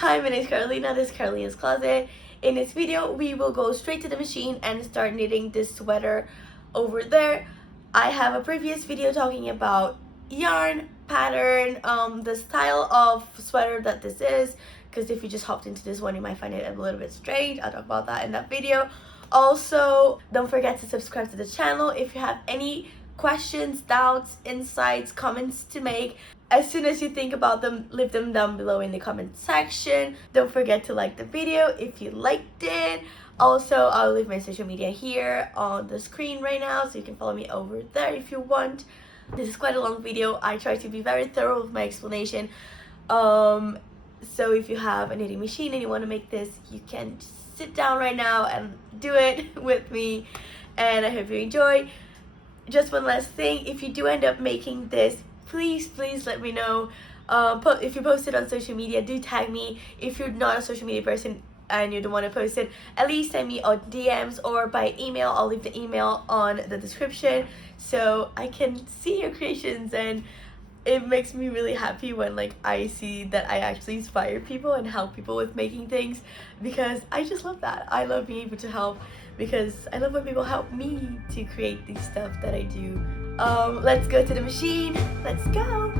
Hi, my name is Carolina. This is Carolina's Closet. In this video, we will go straight to the machine and start knitting this sweater over there. I have a previous video talking about yarn, pattern, the style of sweater that this is, because if you just hopped into this one, you might find it a little bit strange. I'll talk about that in that video. Also, don't forget to subscribe to the channel. If you have any questions, doubts, insights, comments to make, as soon as you think about them, leave them down below in the comment section. Don't forget to like the video if you liked it. Also, I'll leave my social media here on the screen right now, so you can follow me over there if you want. This is quite a long video. I try to be very thorough with my explanation. So if you have a knitting machine and you want to make this, you can just sit down right now and do it with me, and I hope you enjoy. Just one last thing, if you do end up making this, please let me know. If you post it on social media, do tag me. If you're not a social media person and you don't want to post it, at least send me on DMs or by email. I'll leave the email on the description so I can see your creations, and it makes me really happy when I see that I actually inspire people and help people with making things, because I just love that. I love being able to help, because I love when people help me to create these stuff that I do. Let's go to the machine. Let's go.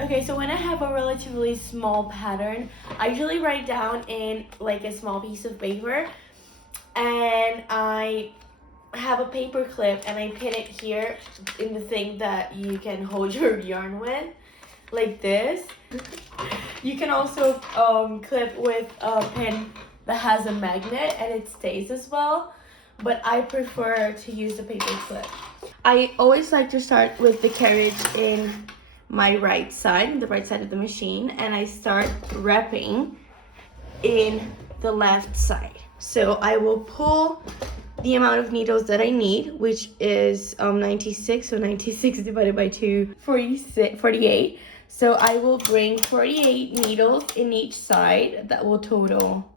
Okay, so when I have a relatively small pattern, I usually write down in a small piece of paper, and I have a paper clip and I pin it here in the thing that you can hold your yarn with, like this. You can also clip with a pin that has a magnet and it stays as well, but I prefer to use the paper clip. I always like to start with the carriage in my right side, the right side of the machine, and I start wrapping in the left side. So I will pull the amount of needles that I need, which is 96, so 96 divided by 2, 48. So I will bring 48 needles in each side. That will total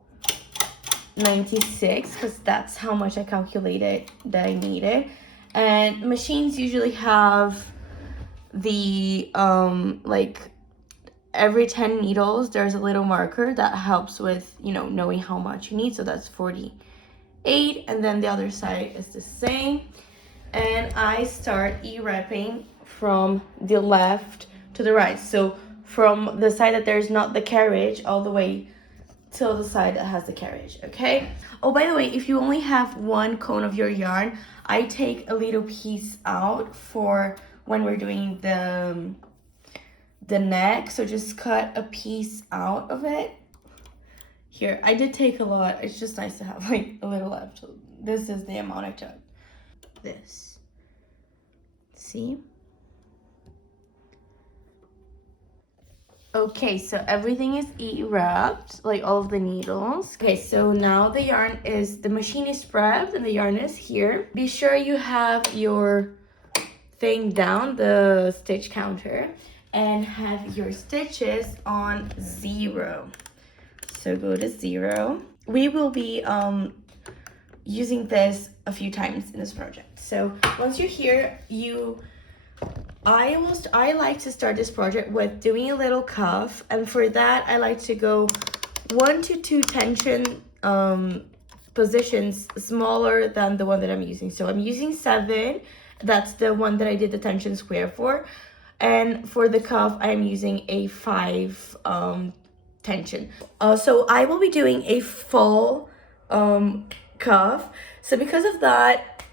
96, because that's how much I calculated that I needed. And machines usually have the every 10 needles there's a little marker that helps with knowing how much you need. So that's 48, and then the other side is the same. And I start e-wrapping from the left to the right, so from the side that there's not the carriage all the way till the side that has the carriage. Okay. Oh, by the way, if you only have one cone of your yarn, I take a little piece out for when we're doing the neck. So just cut a piece out of it. Here, I did take a lot. It's just nice to have a little left. This is the amount I took. This. See? Okay, so everything is e-wrapped, all of the needles. Okay, so now the machine is prepped and the yarn is here. Be sure you have your thing down, the stitch counter, and have your stitches on 0. So go to 0. We will be using this a few times in this project. So once you're here, I like to start this project with doing a little cuff, and for that I like to go 1 to 2 tension positions smaller than the one that I'm using. So I'm using 7. That's the one that I did the tension square for, and for the cuff I'm using a 5 tension. So I will be doing a full cuff. So because of that,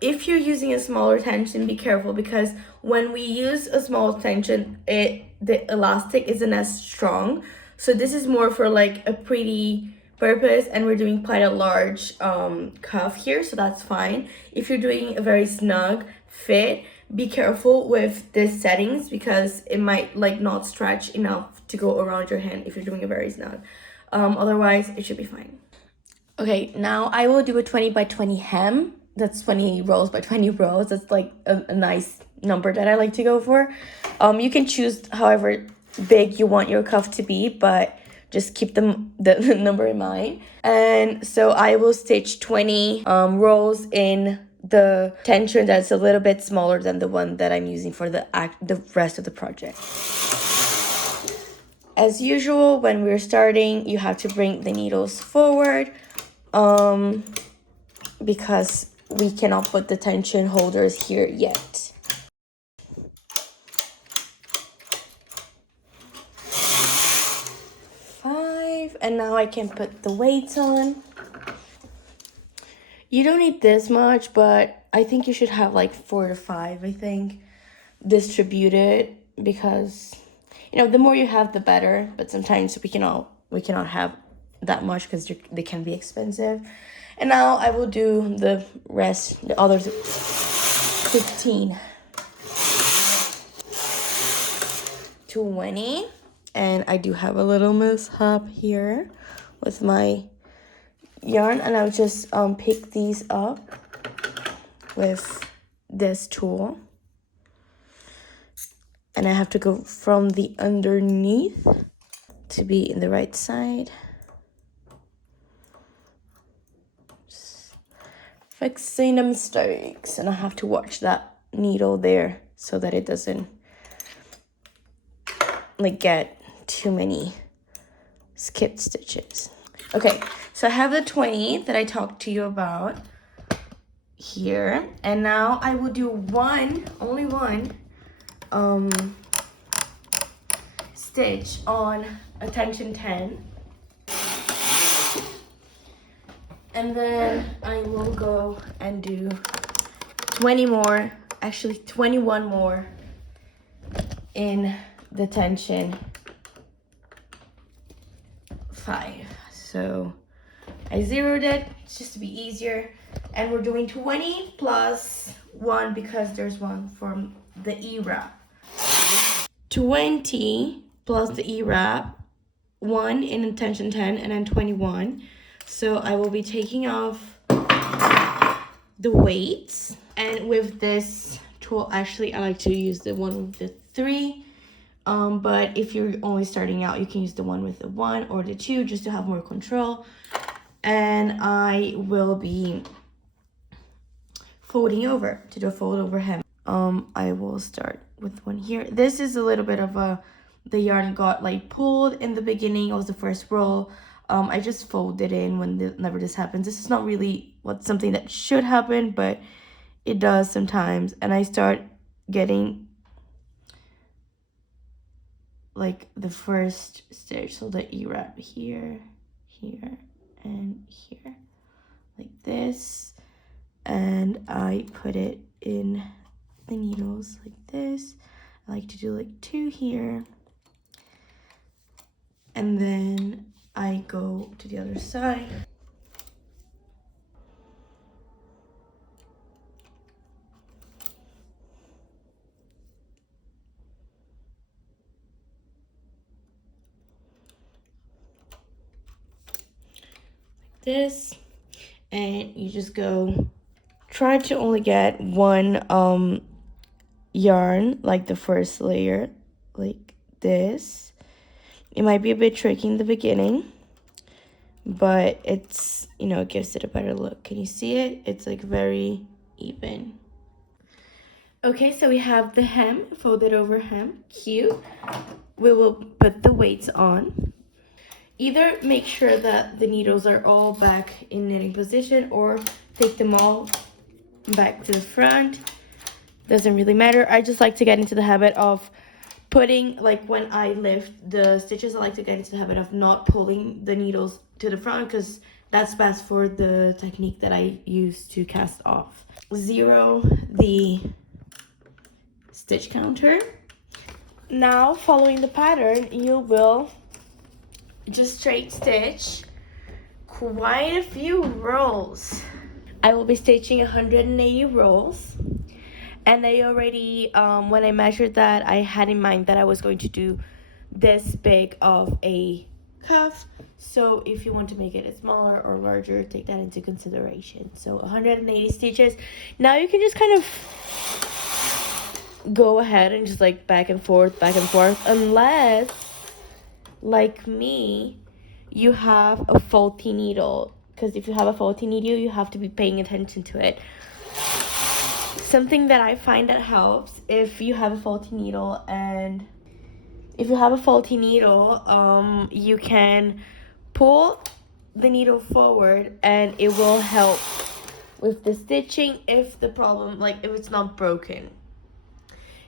if you're using a smaller tension, be careful, because when we use a small tension, the elastic isn't as strong. So this is more for a pretty purpose, and we're doing quite a large cuff here, so that's fine. If you're doing a very snug fit, be careful with the settings, because it might not stretch enough to go around your hand if you're doing a very snug. Otherwise, it should be fine. Okay, now I will do a 20 by 20 hem. That's 20 rows by 20 rows. That's a nice number that I like to go for. You can choose however big you want your cuff to be, but just keep the number in mind. And so I will stitch 20 rows in the tension that's a little bit smaller than the one that I'm using for the rest of the project. as usual, when we're starting, you have to bring the needles forward because we cannot put the tension holders here yet. And now I can put the weights on. You don't need this much, but I think you should have like 4 to 5, I think, distributed, because the more you have, the better. But sometimes we cannot have that much because they can be expensive. And now I will do the rest, the others 15, 20. And I do have a little mishap here with my yarn, and I'll just pick these up with this tool. And I have to go from the underneath to be in the right side. Just fixing the mistakes, and I have to watch that needle there so that it doesn't like get too many skipped stitches. Okay, so I have the 20 that I talked to you about here, and now I will do only one stitch on a tension 10, and then I will go and do 20 more, actually 21 more in the tension 5. So I zeroed it just to be easier, and we're doing 20 plus 1 because there's one from the E-wrap. 20 plus the E-wrap, 1 in tension 10, and then 21. So I will be taking off the weights, and with this tool, actually I like to use the one with the 3. But if you're only starting out, you can use the one with the 1 or the 2 just to have more control. And I will be folding over to do a fold over hem. I will start with one here. This is a little bit of the yarn got like pulled in the beginning. It was the first roll. I just folded in whenever this happens. This is not really something that should happen, but it does sometimes. And I start getting like the first stitch, so the E-wrap here, here, and here, like this, and I put it in the needles like this. I like to do like 2 here, and then I go to the other side. This, and you just go, try to only get one yarn, like the first layer, like this. It might be a bit tricky in the beginning, but it's, it gives it a better look. Can you see it? It's like very even. Okay, so we have the hem, folded over hem, cute. We will put the weights on. Either make sure that the needles are all back in knitting position, or take them all back to the front. Doesn't really matter. I just like to get into the habit of putting, like when I lift the stitches, I like to get into the habit of not pulling the needles to the front, because that's best for the technique that I use to cast off. 0 the stitch counter. Now, following the pattern, you will just straight stitch quite a few rows. I will be stitching 180 rows, and I already when I measured that, I had in mind that I was going to do this big of a cuff. So if you want to make it smaller or larger, take that into consideration. So 180 stitches. Now you can just kind of go ahead and just like back and forth, unless, like me, you have a faulty needle. Because if you have a faulty needle, you have to be paying attention to it. Something that I find that helps, if you have a faulty needle and if you have a faulty needle, you can pull the needle forward and it will help with the stitching if the problem, like if it's not broken.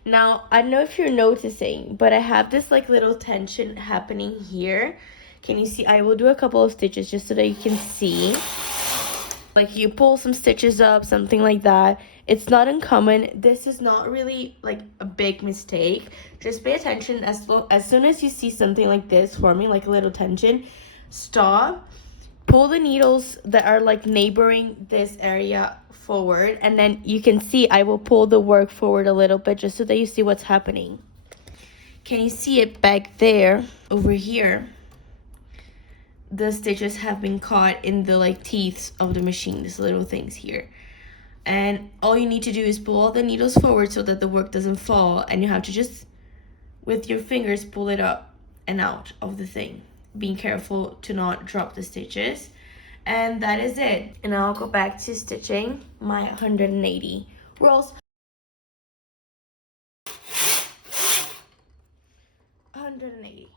Now, I don't know if you're noticing, but I have this like little tension happening here. Can you see? I will do a couple of stitches just so that you can see. Like you pull some stitches up, something like that. It's not uncommon. This is not really like a big mistake. Just pay attention as soon as you see something like this forming, like a little tension, stop. Pull the needles that are like neighboring this area forward, and then you can see I will pull the work forward a little bit just so that you see what's happening. Can you see it back there? Over here, the stitches have been caught in the like teeth of the machine, these little things here. And all you need to do is pull all the needles forward so that the work doesn't fall, and you have to just with your fingers pull it up and out of the thing, being careful to not drop the stitches. And that is it. And I'll go back to stitching my 180 rolls. 180.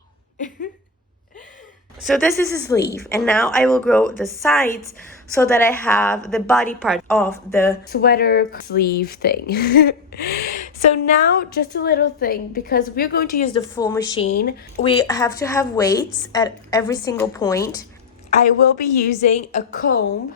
So this is a sleeve, and now I will grow the sides so that I have the body part of the sweater sleeve thing. So now just a little thing, because we're going to use the full machine, we have to have weights at every single point. I will be using a comb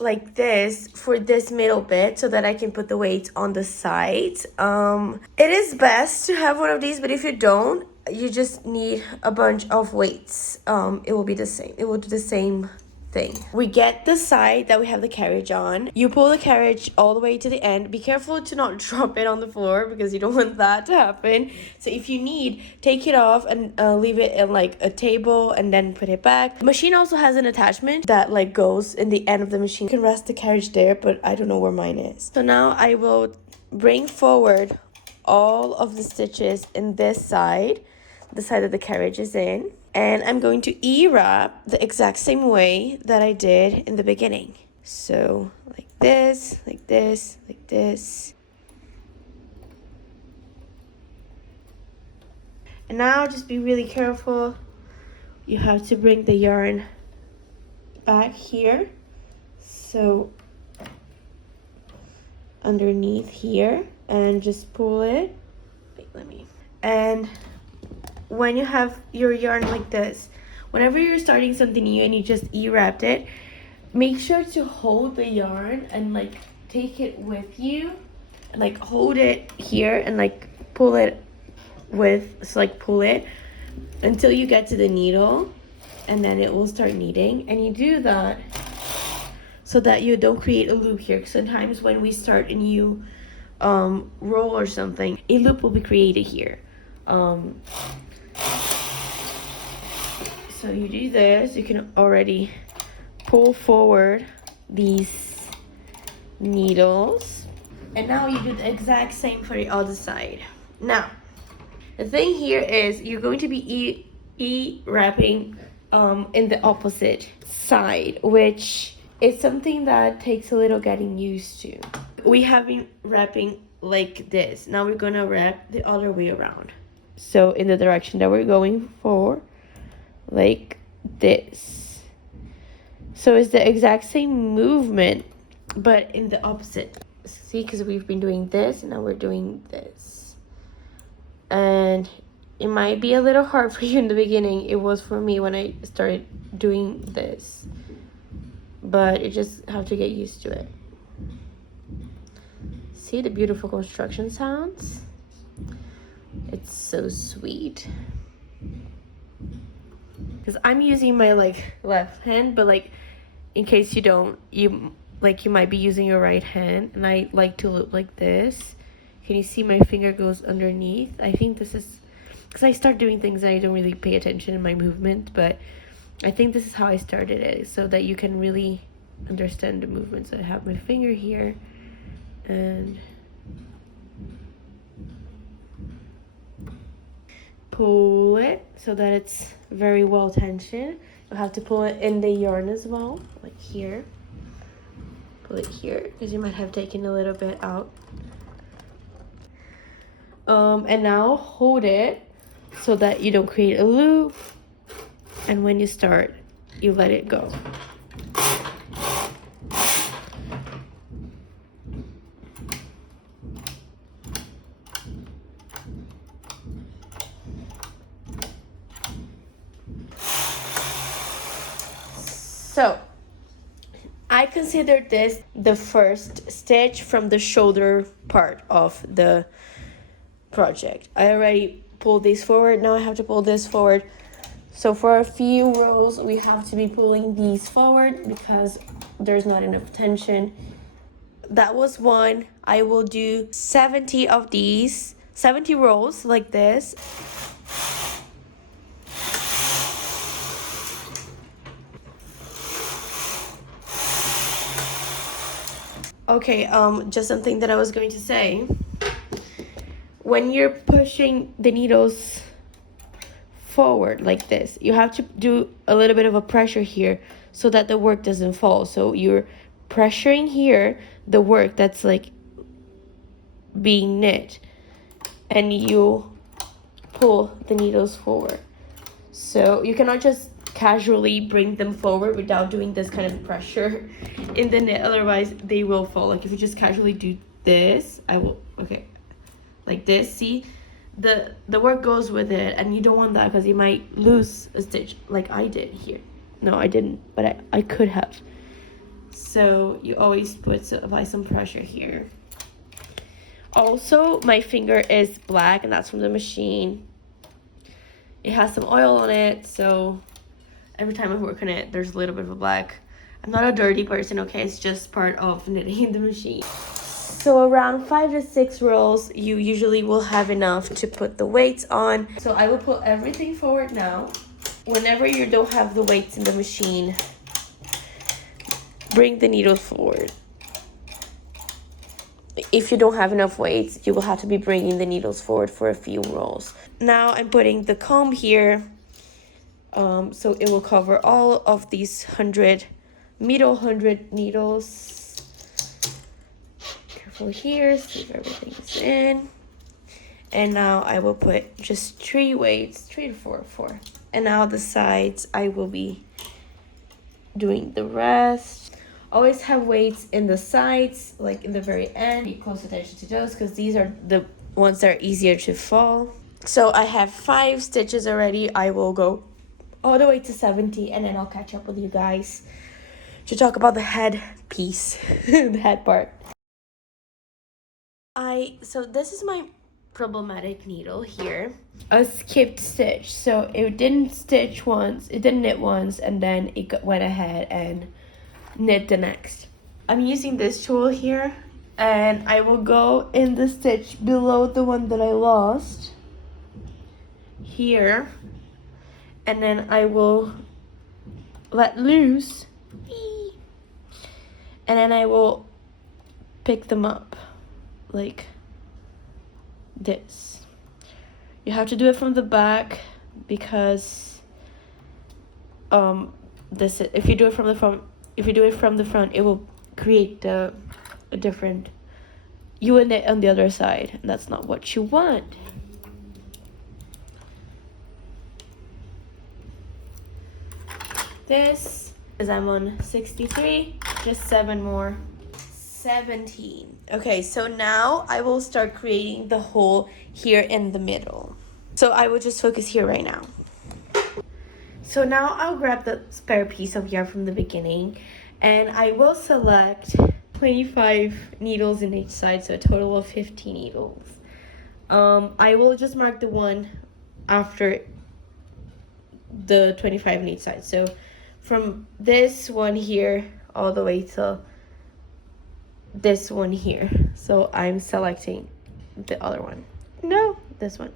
like this for this middle bit so that I can put the weights on the sides. It is best to have one of these, but if you don't, you just need a bunch of weights. It will be the same. It will do the same thing. We get the side that we have the carriage on. You pull the carriage all the way to the end. Be careful to not drop it on the floor because you don't want that to happen. So if you need, take it off and leave it in like a table and then put it back. The machine also has an attachment that like goes in the end of the machine. You can rest the carriage there, but I don't know where mine is. So now I will bring forward all of the stitches in this side, the side that the carriage is in. And I'm going to E-wrap the exact same way that I did in the beginning. So like this, like this, like this. And now just be really careful. You have to bring the yarn back here. So underneath here, and just pull it. Wait, let me. And when you have your yarn like this, whenever you're starting something new and you just E-wrapped it, make sure to hold the yarn and like take it with you and like hold it here and like pull it pull it until you get to the needle, and then it will start kneading. And you do that so that you don't create a loop here. Sometimes when we start a new roll or something, a loop will be created here. So you do this, you can already pull forward these needles. And now you do the exact same for the other side. Now, the thing here is you're going to be E-wrapping in the opposite side, which is something that takes a little getting used to. We have been wrapping like this. Now we're gonna wrap the other way around. So in the direction that we're going for, like this. So it's the exact same movement, but in the opposite. See, because we've been doing this and now we're doing this. And it might be a little hard for you in the beginning. It was for me when I started doing this, but you just have to get used to it. See the beautiful construction sounds? It's so sweet. Because I'm using my like left hand, but like in case you don't, you might be using your right hand, and I like to look like this. Can you see my finger goes underneath? I think this is because I start doing things and I don't really pay attention in my movement, but I think this is how I started it, so that you can really understand the movement. So I have my finger here and pull it so that it's very well tensioned. You have to pull it in the yarn as well, like here. Pull it here because you might have taken a little bit out. And now hold it so that you don't create a loop, and when you start, you let it go. So I consider this the first stitch from the shoulder part of the project. I already pulled this forward, now I have to pull this forward. So for a few rows we have to be pulling these forward because there's not enough tension. That was one. I will do 70 of these, 70 rows like this. Okay, just something that I was going to say. When you're pushing the needles forward like this, you have to do a little bit of a pressure here so that the work doesn't fall. So you're pressuring here the work that's like being knit, and you pull the needles forward. So you cannot just casually bring them forward without doing this kind of pressure in the knit, otherwise they will fall. Like if you just casually do this, like this, see, the work goes with it, and you don't want that because you might lose a stitch like I did here. No, I didn't, but I could have. So you always apply some pressure here. Also, my finger is black, and that's from the machine. It has some oil on it, so every time I work on it, there's a little bit of a black. I'm not a dirty person, okay? It's just part of knitting in the machine. So around 5 to 6 rows, you usually will have enough to put the weights on. So I will put everything forward now. Whenever you don't have the weights in the machine, bring the needle forward. If you don't have enough weights, you will have to be bringing the needles forward for a few rows. Now I'm putting the comb here, so it will cover all of these 100 needles. Careful here, see if everything is in. And now I will put just 3 weights, 3 to 4. And now the sides, I will be doing the rest. Always have weights in the sides, like in the very end. Be close attention to those because these are the ones that are easier to fall. So I have 5 stitches already. I will go all the way to 70, and then I'll catch up with you guys to talk about the head piece, the head part. So this is my problematic needle here. A skipped stitch. So it didn't stitch once, it didn't knit once, and then it went ahead and knit the next. I'm using this tool here, and I will go in the stitch below the one that I lost here, and then I will let loose, and then I will pick them up like this. You have to do it from the back because if you do it from the front, it will create a different, you and it on the other side, and that's not what you want. This is, I'm on 63, just 7 more. 17. Okay, so now I will start creating the hole here in the middle. So I will just focus here right now. So now I'll grab the spare piece of yarn from the beginning, and I will select 25 needles in each side, so a total of 50 needles. I will just mark the one after the 25 in each side. So from this one here all the way to this one here. So I'm selecting the other one. No, this one.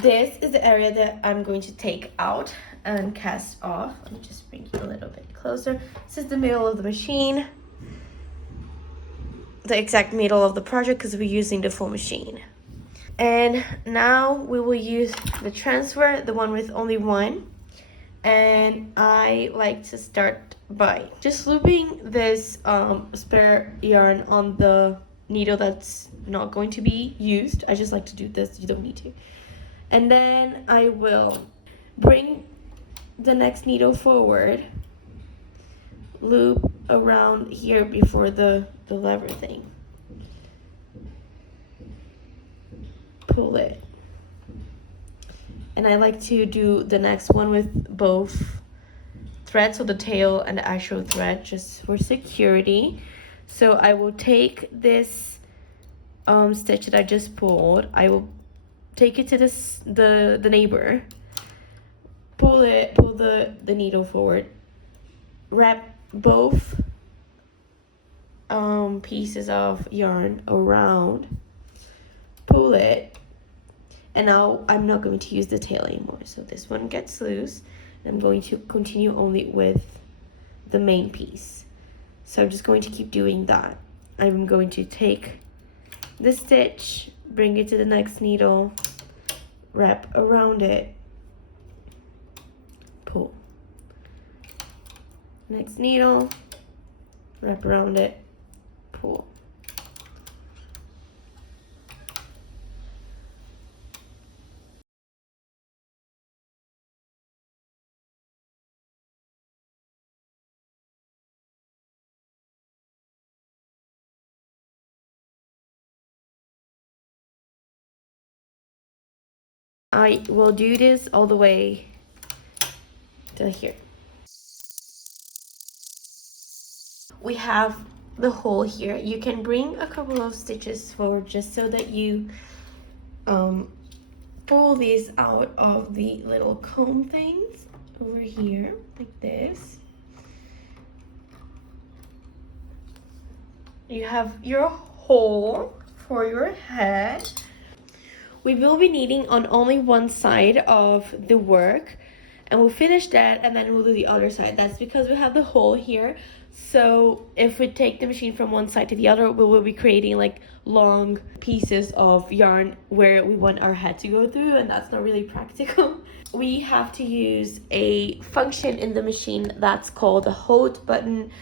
This is the area that I'm going to take out and cast off. Let me just bring you a little bit closer. This is the middle of the machine. The exact middle of the project because we're using the full machine. And now we will use the transfer, the one with only one. And I like to start by just looping this spare yarn on the needle that's not going to be used. I just like to do this. You don't need to. And then I will bring the next needle forward, loop around here before the lever thing, pull it. And I like to do the next one with both threads, so the tail and the actual thread, just for security. So I will take this stitch that I just pulled, I will take it to the neighbor, pull the needle forward, wrap both pieces of yarn around, pull it, and now I'm not going to use the tail anymore. So this one gets loose, and I'm going to continue only with the main piece. So I'm just going to keep doing that. I'm going to take the stitch, bring it to the next needle, wrap around it, pull. Next needle, wrap around it, pull. I will do this all the way to here. We have the hole here. You can bring a couple of stitches forward just so that you pull these out of the little comb things over here, like this. You have your hole for your head. We will be needing on only one side of the work, and we'll finish that and then we'll do the other side. That's because we have the hole here. So if we take the machine from one side to the other, we will be creating like long pieces of yarn where we want our head to go through, and that's not really practical. We have to use a function in the machine that's called the hold button.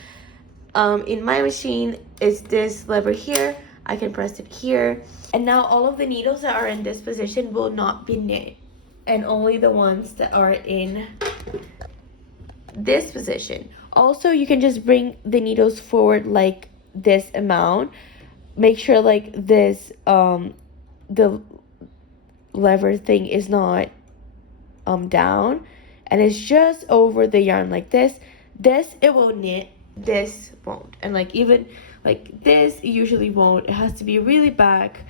In my machine, it's this lever here. I can press it here. And now all of the needles that are in this position will not be knit, and only the ones that are in this position. Also, you can just bring the needles forward like this amount. Make sure like this, the lever thing is not down, and it's just over the yarn like this. This, it will knit, this won't. And like even like this, it usually won't. It has to be really back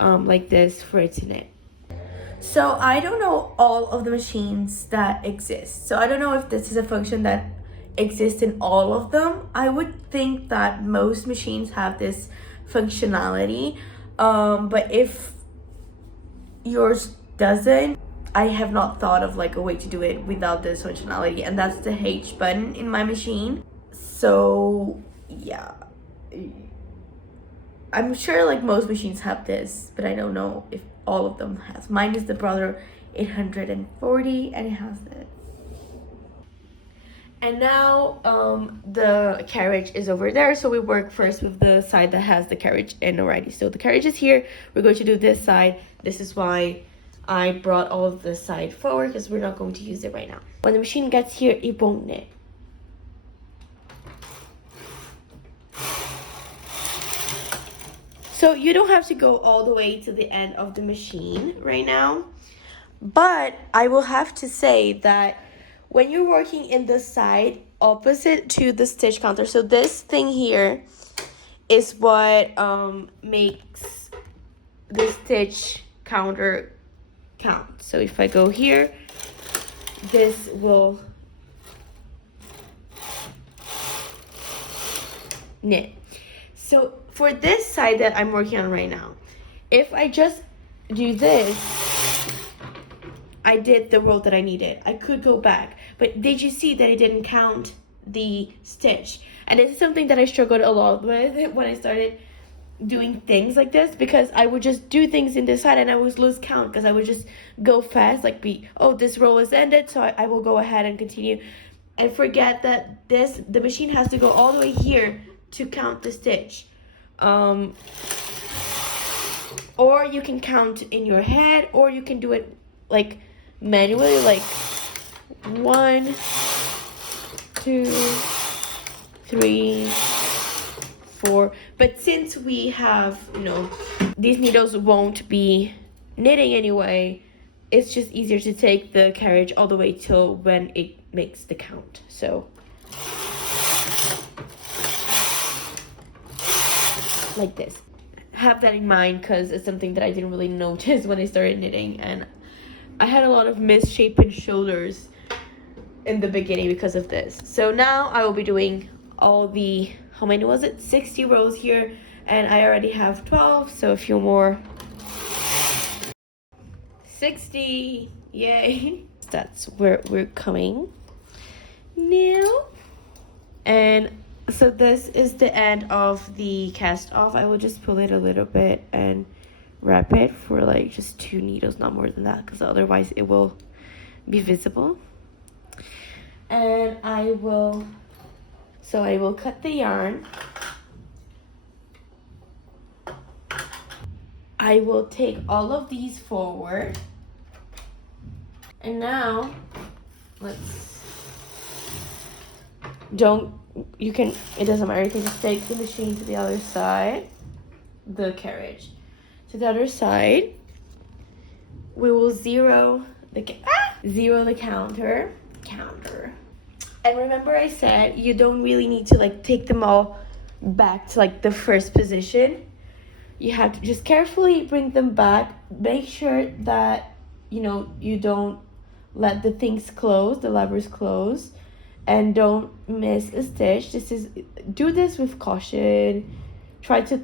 like this for it to knit. So I don't know all of the machines that exist. So I don't know if this is a function that exists in all of them. I would think that most machines have this functionality. But if yours doesn't, I have not thought of like a way to do it without this functionality, and that's the H button in my machine. So yeah, I'm sure like most machines have this, but I don't know if all of them has. Mine is the Brother 840 and it has this. And now the carriage is over there, so we work first with the side that has the carriage in already. So the carriage is here, we're going to do this side. This is why I brought all of this side forward, because we're not going to use it right now. When the machine gets here, it won't knit. So you don't have to go all the way to the end of the machine right now, but I will have to say that when you're working in the side opposite to the stitch counter, so this thing here is what makes the stitch counter count. So if I go here, this will knit. So for this side that I'm working on right now, if I just do this, I did the row that I needed. I could go back, but did you see that it didn't count the stitch? And this is something that I struggled a lot with when I started doing things like this, because I would just do things in this side and I would lose count, because I would just go fast, like this row is ended, so I will go ahead and continue, and forget that the machine has to go all the way here to count the stitch. or you can count in your head, or you can do it like manually, like 1, 2, 3, 4. But since we have, these needles won't be knitting anyway, it's just easier to take the carriage all the way till when it makes the count. So like this. Have that in mind, because it's something that I didn't really notice when I started knitting, and I had a lot of misshapen shoulders in the beginning because of this. So now I will be doing all the, how many was it, 60 rows here, and I already have 12, so a few more. 60, yay. That's where we're coming now. And so this is the end of the cast off. I will just pull it a little bit and wrap it for like just 2 needles, not more than that, because otherwise it will be visible. And I will cut the yarn. I will take all of these forward. And now it doesn't matter, you can just take the machine to the other side, the carriage to the other side. We will zero the counter. And remember, I said you don't really need to like take them all back to like the first position. You have to just carefully bring them back. Make sure that you don't let the things close, the levers close, and don't miss a stitch. Do this with caution. Try to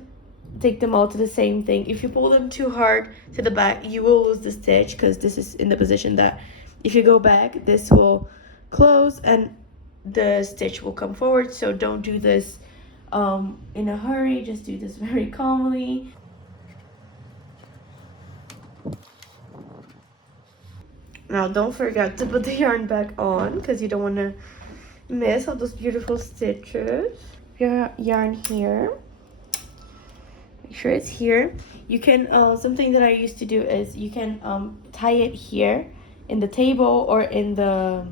take them all to the same thing. If you pull them too hard to the back, you will lose the stitch, because this is in the position that if you go back, this will close and the stitch will come forward. So don't do this in a hurry. Just do this very calmly. Now don't forget to put the yarn back on, because you don't want to miss all those beautiful stitches. Your yarn here, make sure it's here. You can something that I used to do is you can tie it here in the table, or in the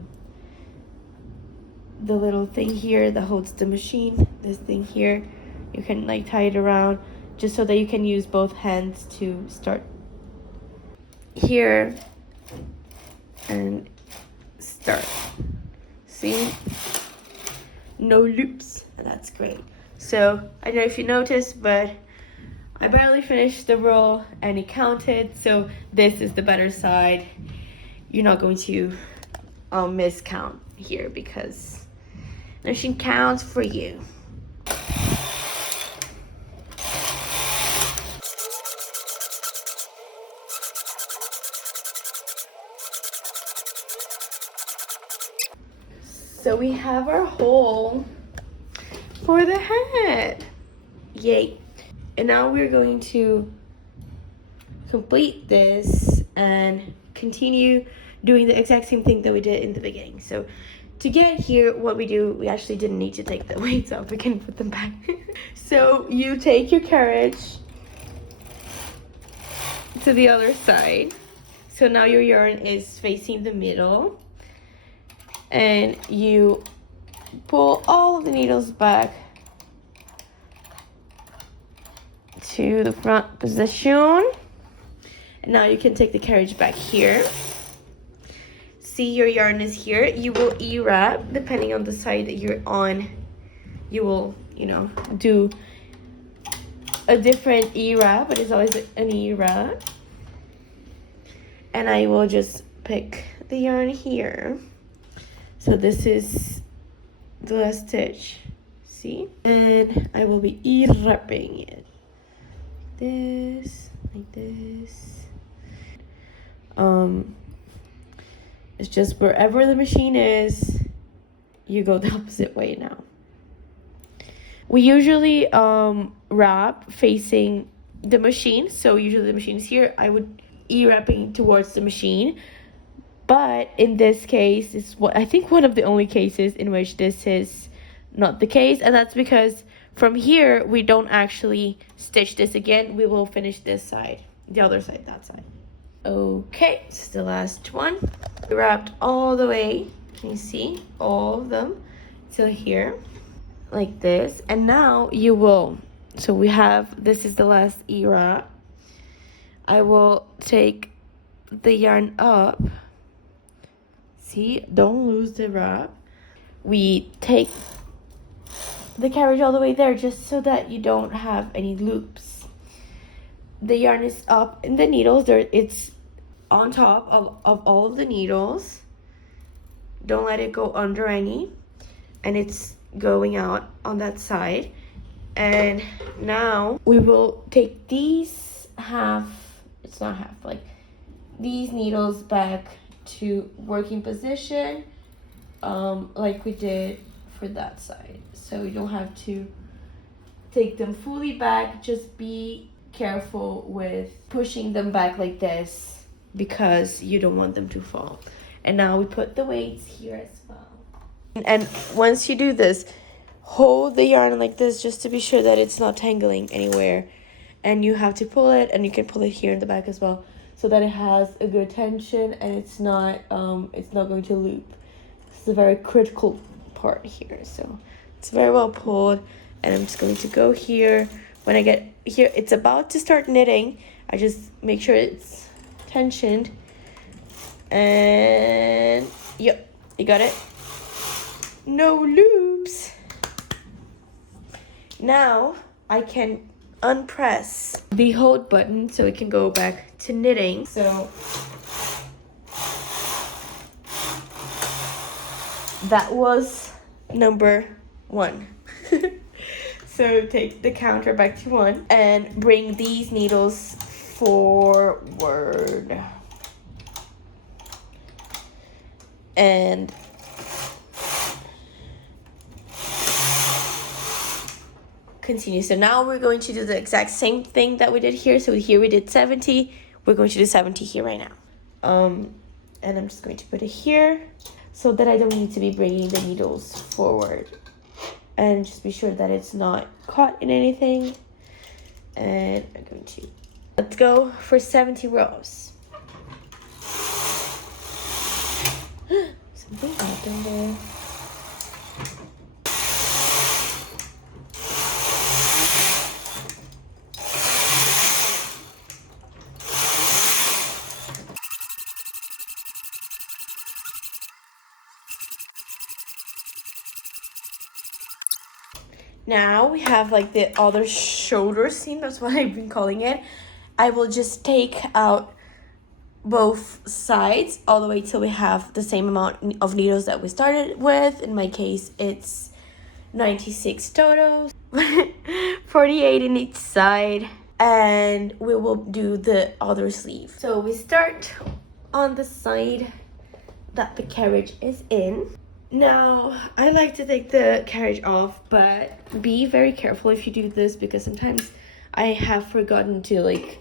little thing here that holds the machine, this thing here. You can like tie it around, just so that you can use both hands to start here and start. See, no loops, and that's great. So I don't know if you noticed, but I barely finished the row and it counted, so this is the better side. You're not going to miscount here, because the machine counts for you. So we have our hole for the hat. Yay. And now we're going to complete this and continue doing the exact same thing that we did in the beginning. So to get here, what we do, we actually didn't need to take the weights off. We can put them back. So you take your carriage to the other side. So now your yarn is facing the middle. And you pull all of the needles back to the front position. And now you can take the carriage back here. See, your yarn is here. You will E-wrap, depending on the side that you're on. You will, do a different E-wrap, but it's always an E-wrap. And I will just pick the yarn here. So this is the last stitch, see? And I will be E-wrapping it. Like this. It's just wherever the machine is, you go the opposite way now. We usually wrap facing the machine. So usually the machine is here. I would E-wrapping towards the machine. But in this case, it's I think one of the only cases in which this is not the case. And that's because from here, we don't actually stitch this again. We will finish this side. the other side, that side. Okay, this is the last one. We wrapped all the way, can you see all of them till here, like this. And now you will, so we have, this is the last E-wrap. I will take the yarn up, see, don't lose the wrap. We take the carriage all the way there just so that you don't have any loops. The yarn is up in the needles, there, it's on top of all of the needles. Don't let it go under any, and it's going out on that side. And now we will take these half, it's not half, like these needles back to working position, like we did for that side. So you don't have to take them fully back, just be careful with pushing them back like this because you don't want them to fall. And now we put the weights here as well. And once you do this, hold the yarn like this just to be sure that it's not tangling anywhere. And you have to pull it, and you can pull it here in the back as well, so that it has a good tension and it's not going to loop. This is a very critical part here, so it's very well pulled. And I'm just going to go here. When I get here, it's about to start knitting. I just make sure it's tensioned. And yep, you got it. No loops. Now I can unpress the hold button so it can go back to knitting. So that was number 1. So take the counter back to 1 and bring these needles forward. And continue. So now we're going to do the exact same thing that we did here. So here we did 70. We're going to do 70 here right now. And I'm just going to put it here so that I don't need to be bringing the needles forward. And just be sure that it's not caught in anything. And I'm going to, let's go for 70 rows. Something happened there. Now we have like the other shoulder seam, that's what I've been calling it. I will just take out both sides all the way till we have the same amount of needles that we started with. In my case, it's 96 total, 48 in each side, and we will do the other sleeve. So we start on the side that the carriage is in. Now, I like to take the carriage off, but be very careful if you do this, because sometimes I have forgotten to like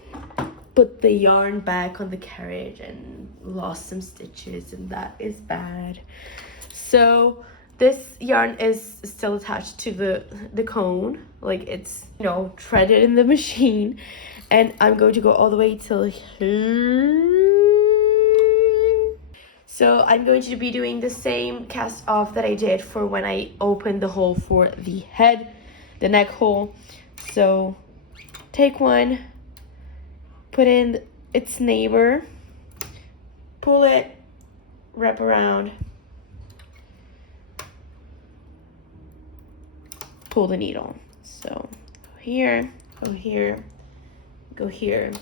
put the yarn back on the carriage and lost some stitches, and that is bad. So this yarn is still attached to the cone, like it's, you know, threaded in the machine, and I'm going to go all the way till here. So I'm going to be doing the same cast off that I did for when I opened the hole for the head, the neck hole. So take one, put in its neighbor, pull it, wrap around, pull the needle. So go here, go here, go here.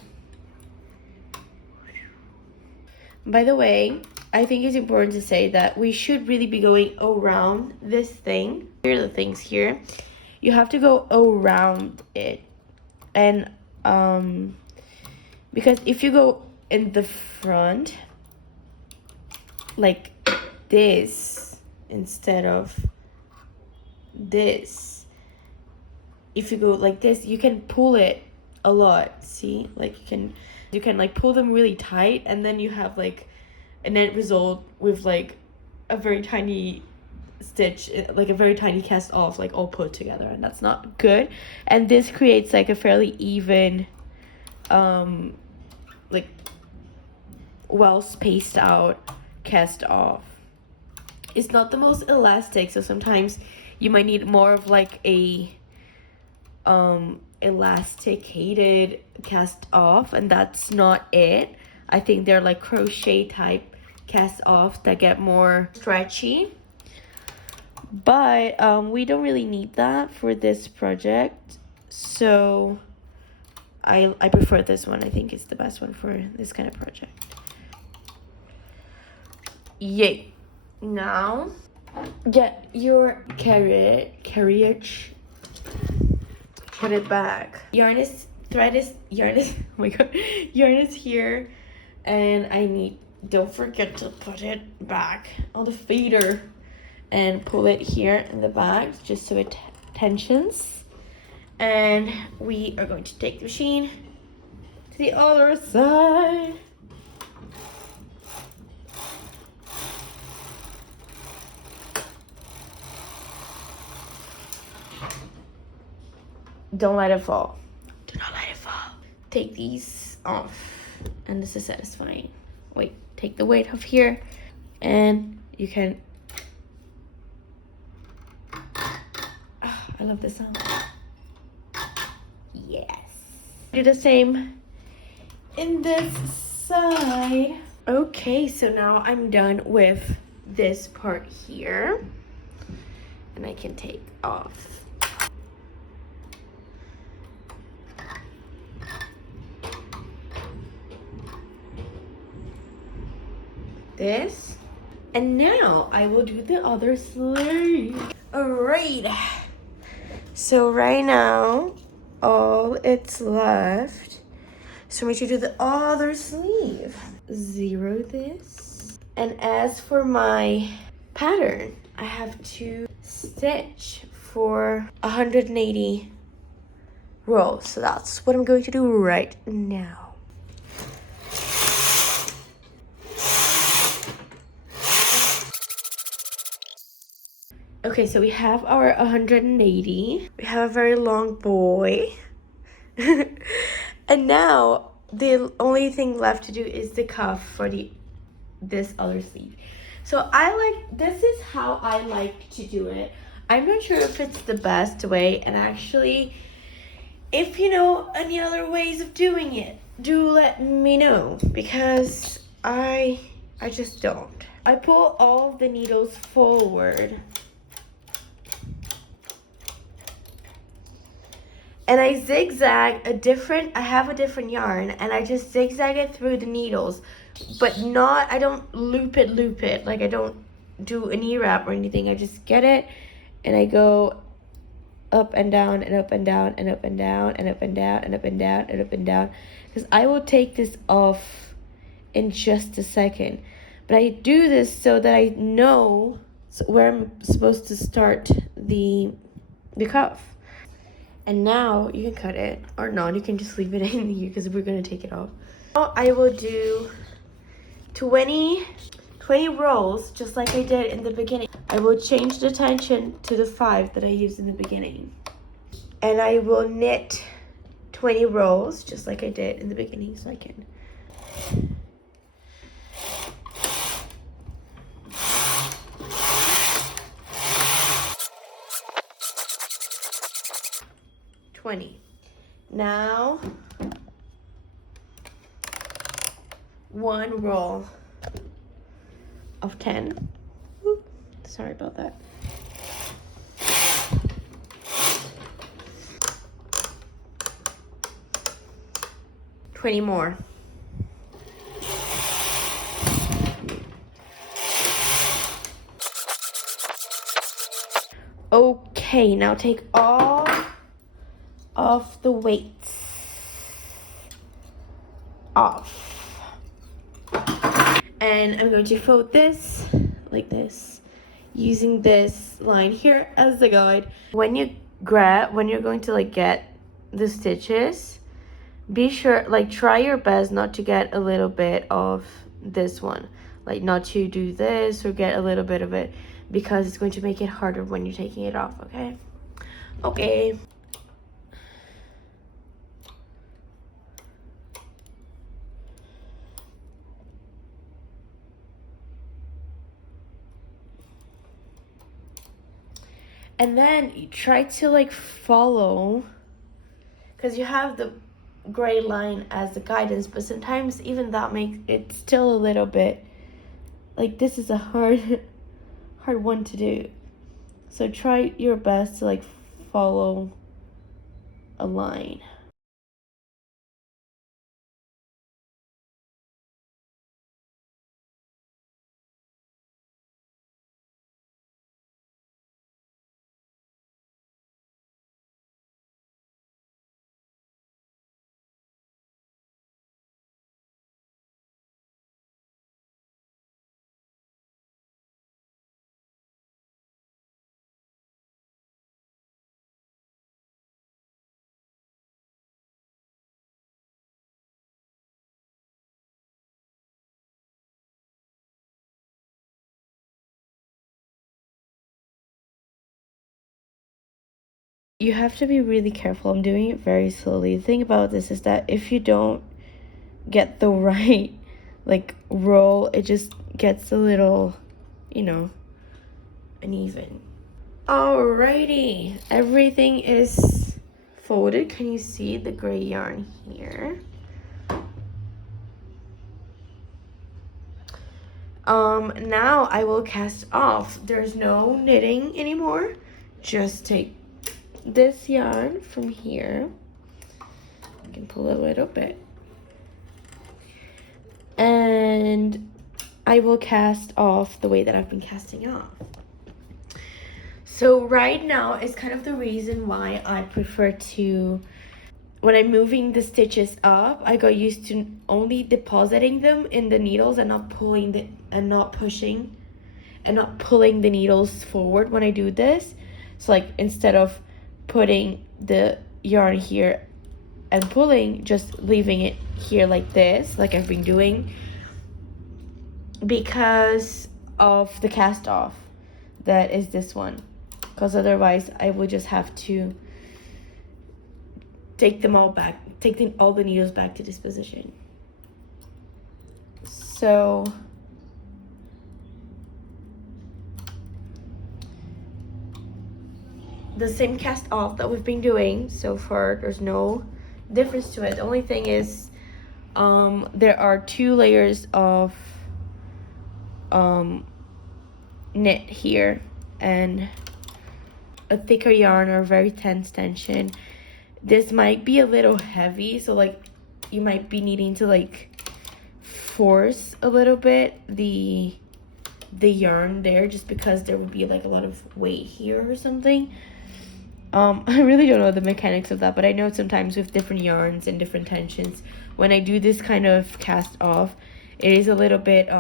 By the way, I think it's important to say that we should really be going around this thing. Here are the things here. You have to go around it. And because if you go in the front like this instead of this, if you go like this, you can pull it a lot. See, like you can like pull them really tight, and then you have like a net result with like a very tiny stitch, like a very tiny cast off, like all put together, and that's not good. And this creates like a fairly even like well spaced out cast off. It's not the most elastic, so sometimes you might need more of like a elasticated cast off, and that's not it. I think they're like crochet type cast offs that get more stretchy, but we don't really need that for this project, so I prefer this one. I think it's the best one for this kind of project. Yay. Now get your carriage, put it back. Yarn is oh my god, yarn is here, and don't forget to put it back on the feeder and pull it here in the back just so it tensions. And we are going to take the machine to the other side. Don't let it fall. Do not let it fall. Take these off, and this is satisfying. Wait, take the weight off here, and you can. I love this sound. Yes. Do the same in this side. Okay, so now I'm done with this part here, and I can take off. This, and now I will do the other sleeve. All right, so right now all it's left, so we should do the other sleeve. Zero this, and as for my pattern, I have to stitch for 180 rows, so that's what I'm going to do right now. Okay, so we have our 180. We have a very long boy. And now the only thing left to do is the cuff for this other sleeve. So this is how I like to do it. I'm not sure if it's the best way, and actually, if you know any other ways of doing it, do let me know, because I just don't. I pull all of the needles forward, and I zigzag I have a different yarn, and I just zigzag it through the needles, but I don't loop it, like I don't do a knee wrap or anything. I just get it, and I go up and down, and up and down, and up and down, and up and down, and up and down, and up and down, because I will take this off in just a second. But I do this so that I know where I'm supposed to start the cuff. And now you can cut it, or not, you can just leave it in here because we're gonna take it off. Now I will do 20 rows, just like I did in the beginning. I will change the tension to the 5 that I used in the beginning. And I will knit 20 rows, just like I did in the beginning, so I can. Now, 1 row of 10. Ooh, sorry about that. $20 more. Okay, now take all of the weights off, and I'm going to fold this like this, using this line here as the guide. When you're going to get the stitches, be sure, try your best not to get a little bit of this one, not to do this or get a little bit of it, because it's going to make it harder when you're taking it off. Okay. And then you try to like follow, because you have the gray line as the guidance, but sometimes even that makes it still a little bit like this is a hard one to do. So try your best to like follow a line. You have to be really careful. I'm doing it very slowly. The thing about this is that if you don't get the right like roll, it just gets a little, you know, uneven. Alrighty, everything is folded. Can you see the gray yarn here? Now I will cast off. There's no knitting anymore. Just take this yarn from here. I can pull a little bit. And I will cast off the way that I've been casting off. So right now is kind of the reason why I prefer to, when I'm moving the stitches up, I got used to only depositing them in the needles and not pulling the, and not pushing and not pulling the needles forward when I do this. So like instead of putting the yarn here and pulling, just leaving it here like this, like I've been doing, because of the cast off that is this one, because otherwise I would just have to take them all back, all the needles back to this position. So the same cast off that we've been doing so far, there's no difference to it. The only thing is there are 2 layers of knit here and a thicker yarn or very tense tension. This might be a little heavy, so like you might be needing to like force a little bit the yarn there, just because there would be like a lot of weight here or something. I really don't know the mechanics of that, but I know sometimes with different yarns and different tensions, when I do this kind of cast off, it is a little bit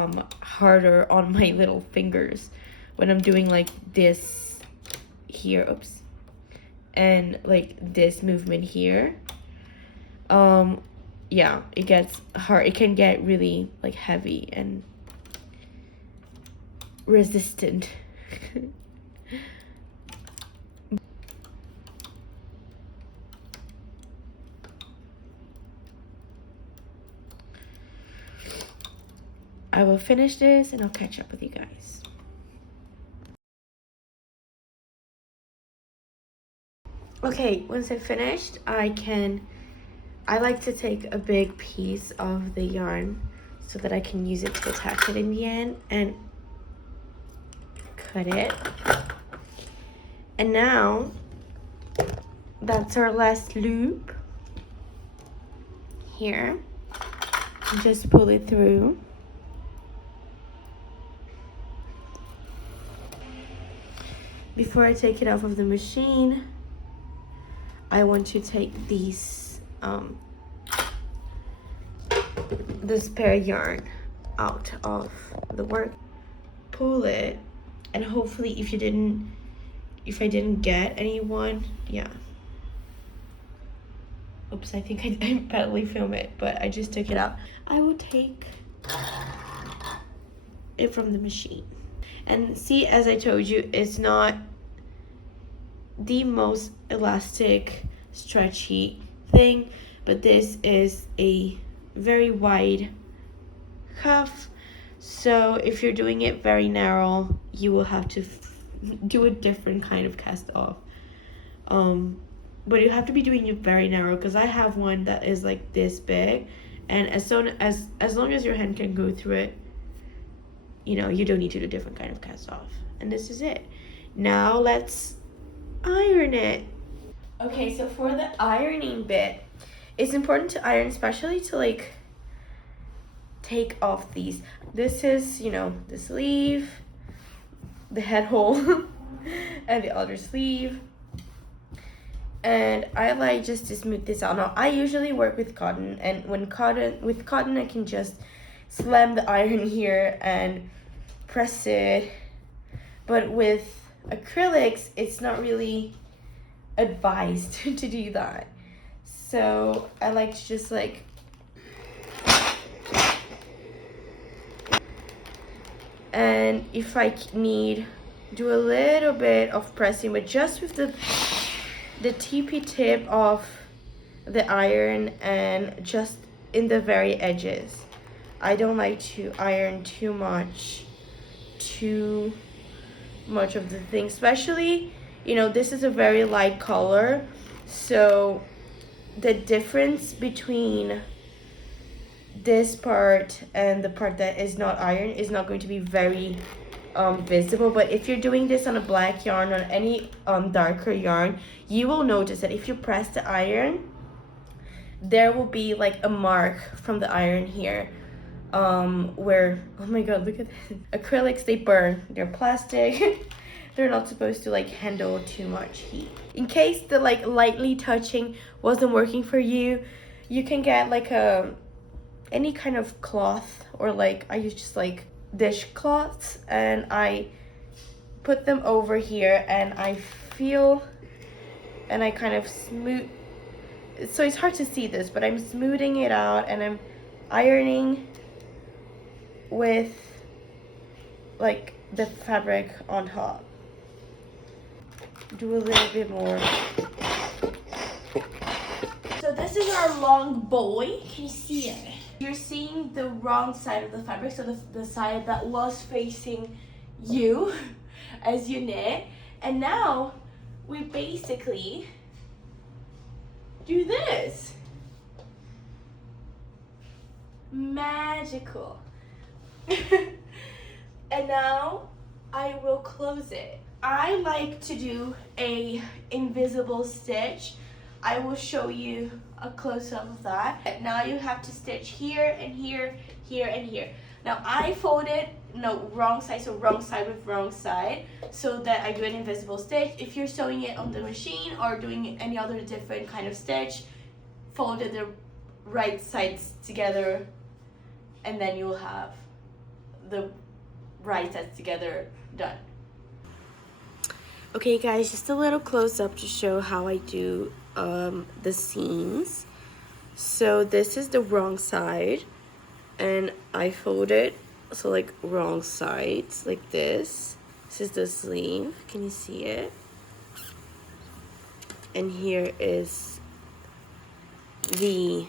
harder on my little fingers when I'm doing like this here, oops, and like this movement here. Yeah, it gets hard. It can get really like heavy and resistant. I will finish this and I'll catch up with you guys. Okay, once I finished, I like to take a big piece of the yarn so that I can use it to attach it in the end and cut it. And now that's our last loop here. Just pull it through. Before I take it off of the machine, I want to take these this pair of yarn out of the work, pull it, and hopefully if I didn't get anyone, yeah. Oops, I think I badly filmed it, but I just took it out. I will take it from the machine. And see, as I told you, it's not the most elastic, stretchy thing, but this is a very wide cuff, so if you're doing it very narrow, you will have to do a different kind of cast off. But you have to be doing it very narrow, because I have one that is like this big, and as long as your hand can go through it, you know, you don't need to do a different kind of cast off. And this is it. Now let's iron it. Okay, so for the ironing bit, it's important to iron, especially to like take off these. This is, you know, the sleeve, the head hole, and the other sleeve. And I like just to smooth this out. Now I usually work with cotton, and with cotton I can just slam the iron here and press it. But with acrylics, it's not really advised to do that. So I like to just like and if I need, do a little bit of pressing, but just with the tippy tip of the iron and just in the very edges. I don't like to iron too much of the thing, especially, you know, this is a very light color, so the difference between this part and the part that is not iron is not going to be very visible. But if you're doing this on a black yarn or any darker yarn, you will notice that if you press the iron, there will be like a mark from the iron here, where, oh my god, look at this. Acrylics, they burn, they're plastic. They're not supposed to like handle too much heat. In case the like lightly touching wasn't working for you, you can get like any kind of cloth, or like I use just like dishcloths, and I put them over here and I feel and I kind of smooth. So it's hard to see this, but I'm smoothing it out and I'm ironing with like the fabric on top. Do a little bit more. So this is our long boy. Can you see it? You're seeing the wrong side of the fabric, so the side that was facing you as you knit. And now we basically do this. Magical. And now I will close it. I like to do a invisible stitch. I will show you a close-up of that. Now you have to stitch here and here, here and here. Now I folded, no, wrong side, so wrong side with wrong side, so that I do an invisible stitch. If you're sewing it on the machine or doing any other different kind of stitch, folded the right sides together, and then you'll have the right sides together done. Okay guys, just a little close up to show how I do the seams. So this is the wrong side, and I fold it so like wrong sides like this. This is the sleeve, can you see it? And here is the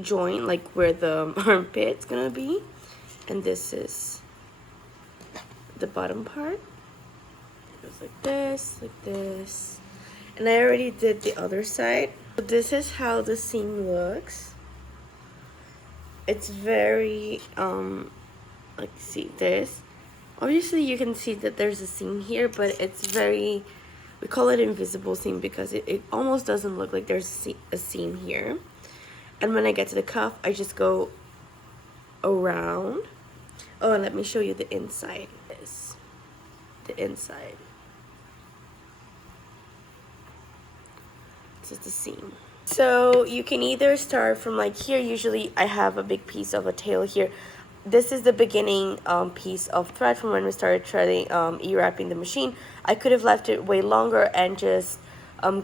joint, like where the armpit's gonna be, and this is the bottom part. It goes like this, and I already did the other side. So this is how the seam looks. It's very like, see this, obviously you can see that there's a seam here, but it's very, we call it invisible seam because it almost doesn't look like there's a seam here. And when I get to the cuff, I just go around. Oh, and let me show you the inside. The inside. This is the seam. So you can either start from like here. Usually I have a big piece of a tail here. This is the beginning piece of thread from when we started threading, e-wrapping the machine. I could have left it way longer and just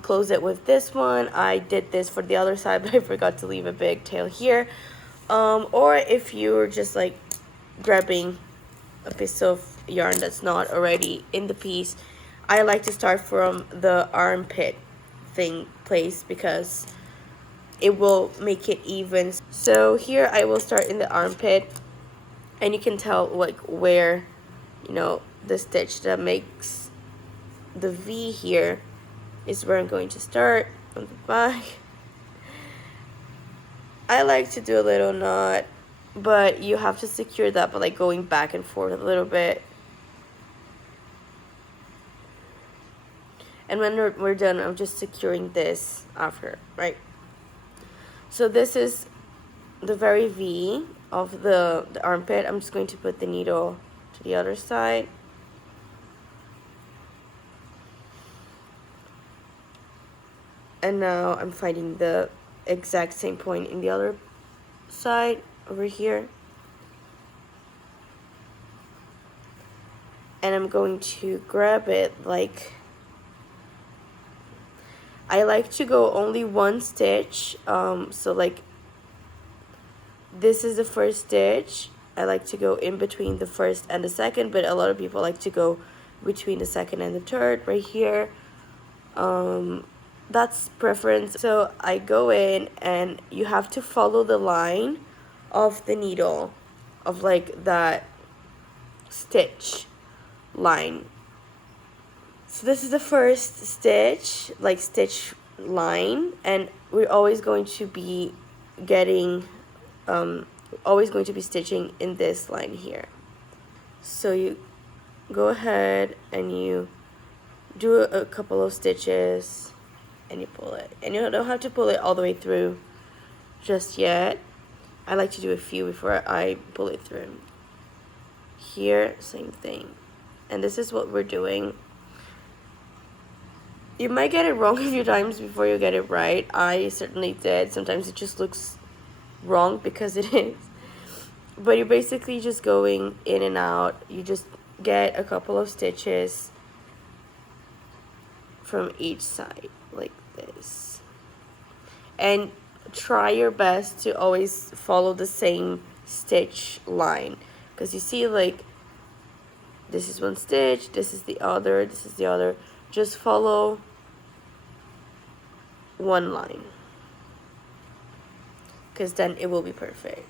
close it with this one. I did this for the other side, but I forgot to leave a big tail here. Or if you're just like grabbing a piece of yarn that's not already in the piece, I like to start from the armpit place because it will make it even. So here I will start in the armpit, and you can tell like where you know, the stitch that makes the V here is where I'm going to start on the back. I like to do a little knot, but you have to secure that by like going back and forth a little bit. And when we're done, I'm just securing this after, right? So this is the very V of the armpit. I'm just going to put the needle to the other side. And now I'm finding the exact same point in the other side over here. And I'm going to grab it like, I like to go only one stitch. So like this is the first stitch. I like to go in between the first and the second, but a lot of people like to go between the second and the third right here. That's preference. So I go in and you have to follow the line of the needle, of like that stitch line. So this is the first stitch, like stitch line, and we're always going to be getting, always going to be stitching in this line here. So you go ahead and you do a couple of stitches and you pull it. And you don't have to pull it all the way through just yet. I like to do a few before I pull it through. Here, same thing. And this is what we're doing. You might get it wrong a few times before you get it right. I certainly did. Sometimes it just looks wrong because it is. But you're basically just going in and out. You just get a couple of stitches from each side like this. And try your best to always follow the same stitch line. Because you see, like, this is one stitch, this is the other, this is the other. Just follow one line, because then it will be perfect.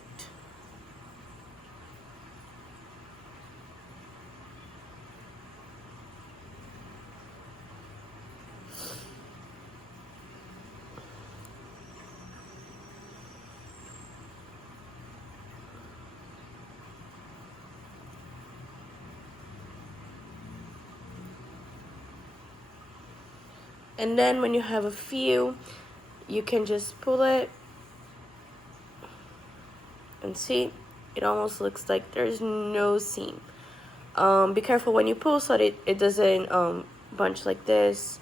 And then when you have a few, you can just pull it and see, it almost looks like there's no seam. Be careful when you pull so that it doesn't bunch like this.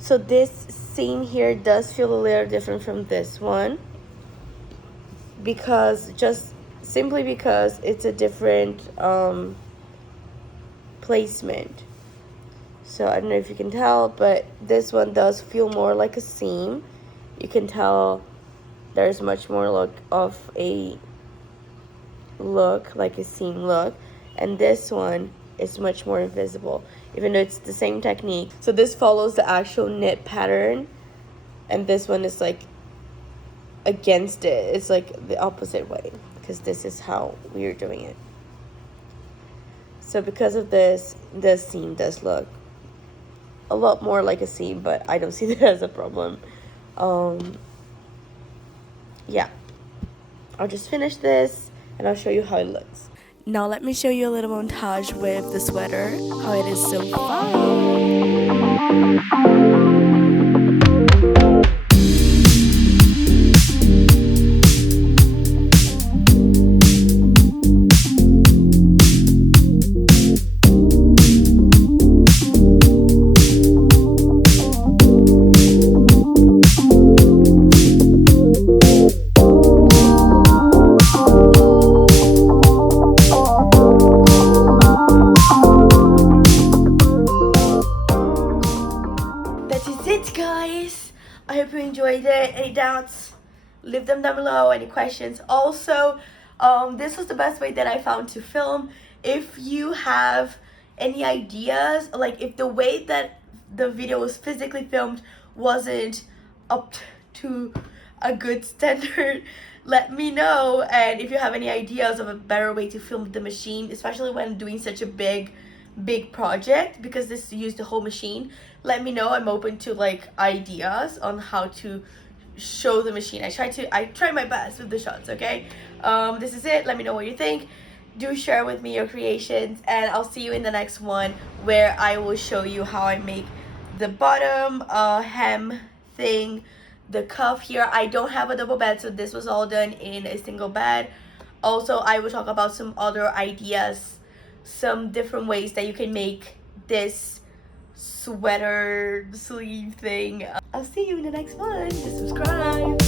So this seam here does feel a little different from this one, because simply because it's a different placement. So I don't know if you can tell, but this one does feel more like a seam. You can tell there's much more look of a look, like a seam look, and this one is much more invisible, even though it's the same technique. So this follows the actual knit pattern, and this one is like against it. It's like the opposite way, because this is how we are doing it. So because of this, the seam does look a lot more like a seam, but I don't see that as a problem. Yeah, I'll just finish this and I'll show you how it looks. Now let me show you a little montage with the sweater, how it is so fun. Guys, I hope you enjoyed it. Any doubts, leave them down below. Any questions, also, this was the best way that I found to film. If you have, any ideas, like if the way that the video was physically filmed wasn't up to a good standard, let me know. And if you have any ideas of a better way to film the machine, especially when doing such a big project, because this used the whole machine, let me know. I'm open to like ideas on how to show the machine. I try my best with the shots. Okay, this is it. Let me know what you think. Do share with me your creations, and I'll see you in the next one, where I will show you how I make the bottom hem thing, the cuff here. I don't have a double bed, so this was all done in a single bed. Also, I will talk about some other ideas, some different ways that you can make this sweater sleeve thing. I'll see you in the next one. Just subscribe.